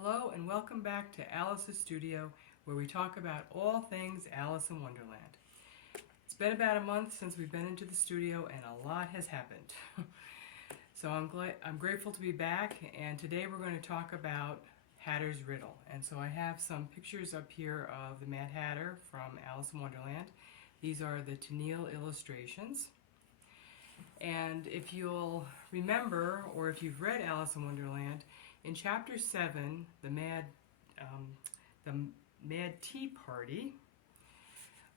Hello and welcome back to Alice's Studio, where we talk about all things Alice in Wonderland. It's been about a month since we've been into the studio and a lot has happened. So I'm grateful to be back, and today we're going to talk about Hatter's Riddle. And so I have some pictures up here of the Mad Hatter from Alice in Wonderland. These are the Tennille illustrations. And if you'll remember, or if you've read Alice in Wonderland, in Chapter 7, the Mad Tea Party,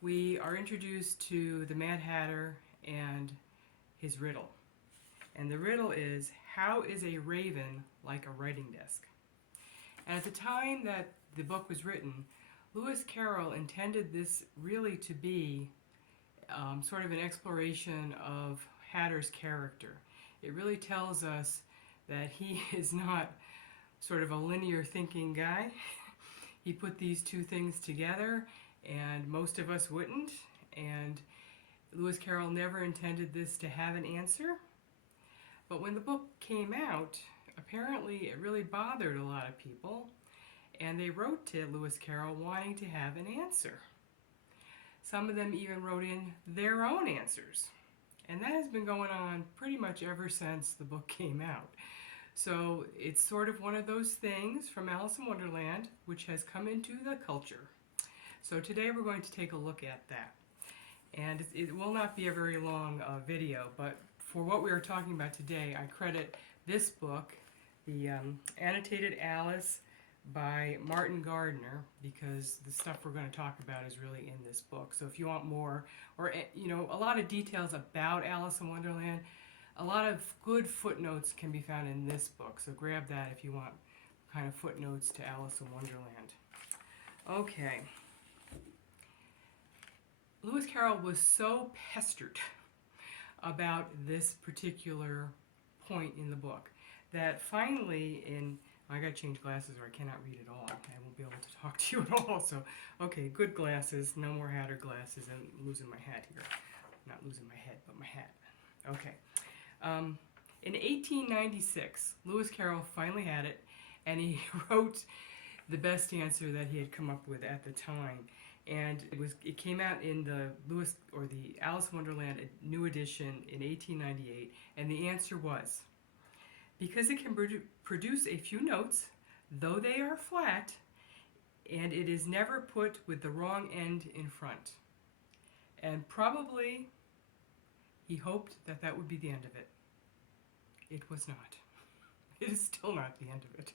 we are introduced to the Mad Hatter and his riddle. And the riddle is, how is a raven like a writing desk? And at the time that the book was written, Lewis Carroll intended this really to be sort of an exploration of Hatter's character. It really tells us that he is not sort of a linear thinking guy. He put these two things together, and most of us wouldn't. And Lewis Carroll never intended this to have an answer. But when the book came out, apparently it really bothered a lot of people, and they wrote to Lewis Carroll wanting to have an answer. Some of them even wrote in their own answers. And that has been going on pretty much ever since the book came out. So it's sort of one of those things from Alice in Wonderland which has come into the culture. So today we're going to take a look at that. And it will not be a very long video, but for what we are talking about today, I credit this book, the Annotated Alice by Martin Gardner, because the stuff we're going to talk about is really in this book. So if you want more, or a lot of details about Alice in Wonderland, a lot of good footnotes can be found in this book. So grab that if you want kind of footnotes to Alice in Wonderland. Okay. Lewis Carroll was so pestered about this particular point in the book that finally I gotta change glasses or I cannot read at all. I won't be able to talk to you at all. So, okay, good glasses, no more Hatter glasses, and losing my hat here. Not losing my head, but my hat. Okay. In 1896, Lewis Carroll finally had it, and he wrote the best answer that he had come up with at the time. And it came out in the Alice in Wonderland New Edition in 1898, and the answer was, because it can produce a few notes, though they are flat, and it is never put with the wrong end in front. And probably he hoped that that would be the end of it. It was not. It is still not the end of it.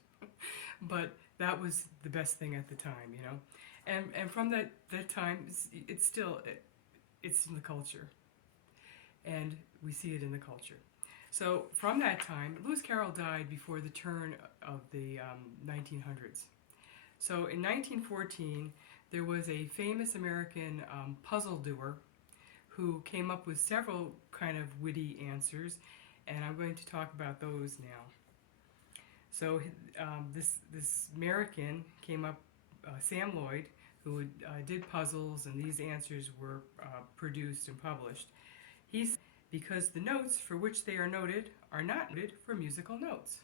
But that was the best thing at the time, you know. And from that time, it's in the culture. And we see it in the culture. So from that time, Lewis Carroll died before the turn of the 1900s. So in 1914, there was a famous American puzzle doer who came up with several kind of witty answers, and I'm going to talk about those now. So this American came up, Sam Lloyd, who did puzzles, and these answers were produced and published. He said, because the notes for which they are noted are not noted for musical notes,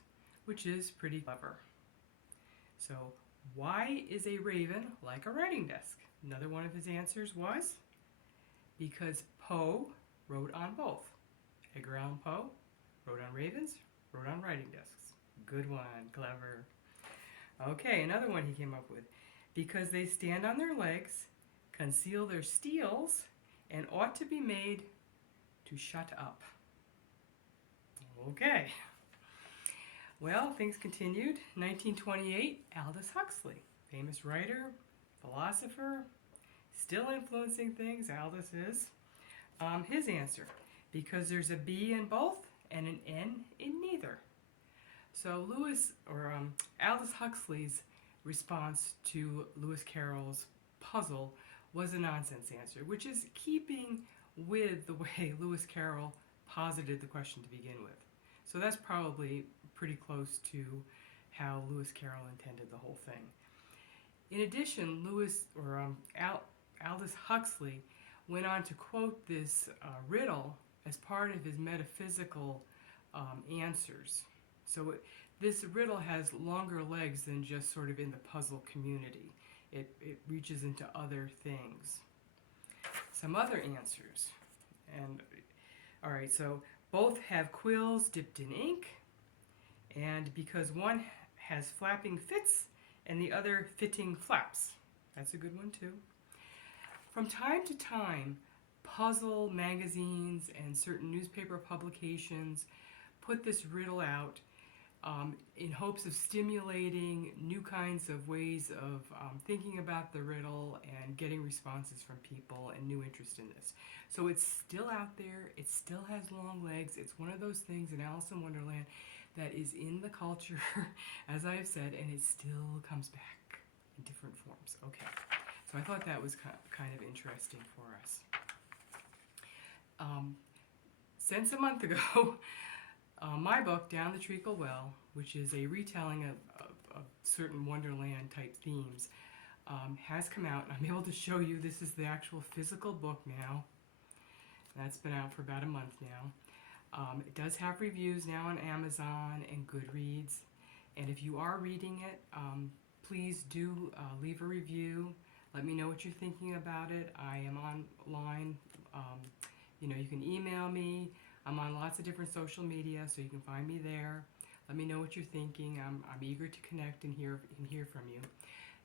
which is pretty clever. So, why is a raven like a writing desk? Another one of his answers was, because Poe wrote on both. Edgar Allan Poe wrote on ravens, wrote on writing desks. Good one, clever. Okay, another one he came up with. Because they stand on their legs, conceal their steels, and ought to be made to shut up. Okay. Well, things continued. 1928, Aldous Huxley, famous writer, philosopher, still influencing things, Aldous is. His answer, because there's a B in both and an N in neither. So Aldous Huxley's response to Lewis Carroll's puzzle was a nonsense answer, which is keeping with the way Lewis Carroll posited the question to begin with. So that's probably pretty close to how Lewis Carroll intended the whole thing. In addition, Aldous Huxley went on to quote this riddle as part of his metaphysical answers. So this riddle has longer legs than just sort of in the puzzle community. It reaches into other things. Some other answers. And all right, so both have quills dipped in ink, and because one has flapping fits and the other fitting flaps. That's a good one too. From time to time, puzzle magazines and certain newspaper publications put this riddle out in hopes of stimulating new kinds of ways of thinking about the riddle and getting responses from people and new interest in this. So it's still out there. It still has long legs. It's one of those things in Alice in Wonderland that is in the culture, as I have said, and it still comes back in different forms. Okay, so I thought that was kind of interesting for us. Since a month ago, my book, Down the Treacle Well, which is a retelling of certain Wonderland type themes, has come out, and I'm able to show you. This is the actual physical book now. That's been out for about a month now. It does have reviews now on Amazon and Goodreads, and if you are reading it, please do leave a review. Let me know what you're thinking about it. I am online. You can email me. I'm on lots of different social media, so you can find me there. Let me know what you're thinking. I'm eager to connect and hear from you.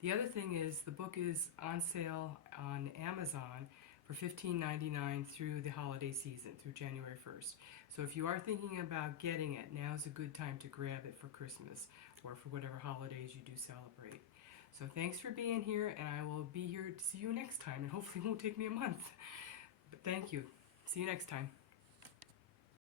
The other thing is the book is on sale on Amazon for $15.99 through the holiday season, through January 1st. So if you are thinking about getting it, now's a good time to grab it for Christmas or for whatever holidays you do celebrate. So thanks for being here, and I will be here to see you next time, and hopefully it won't take me a month. But thank you. See you next time.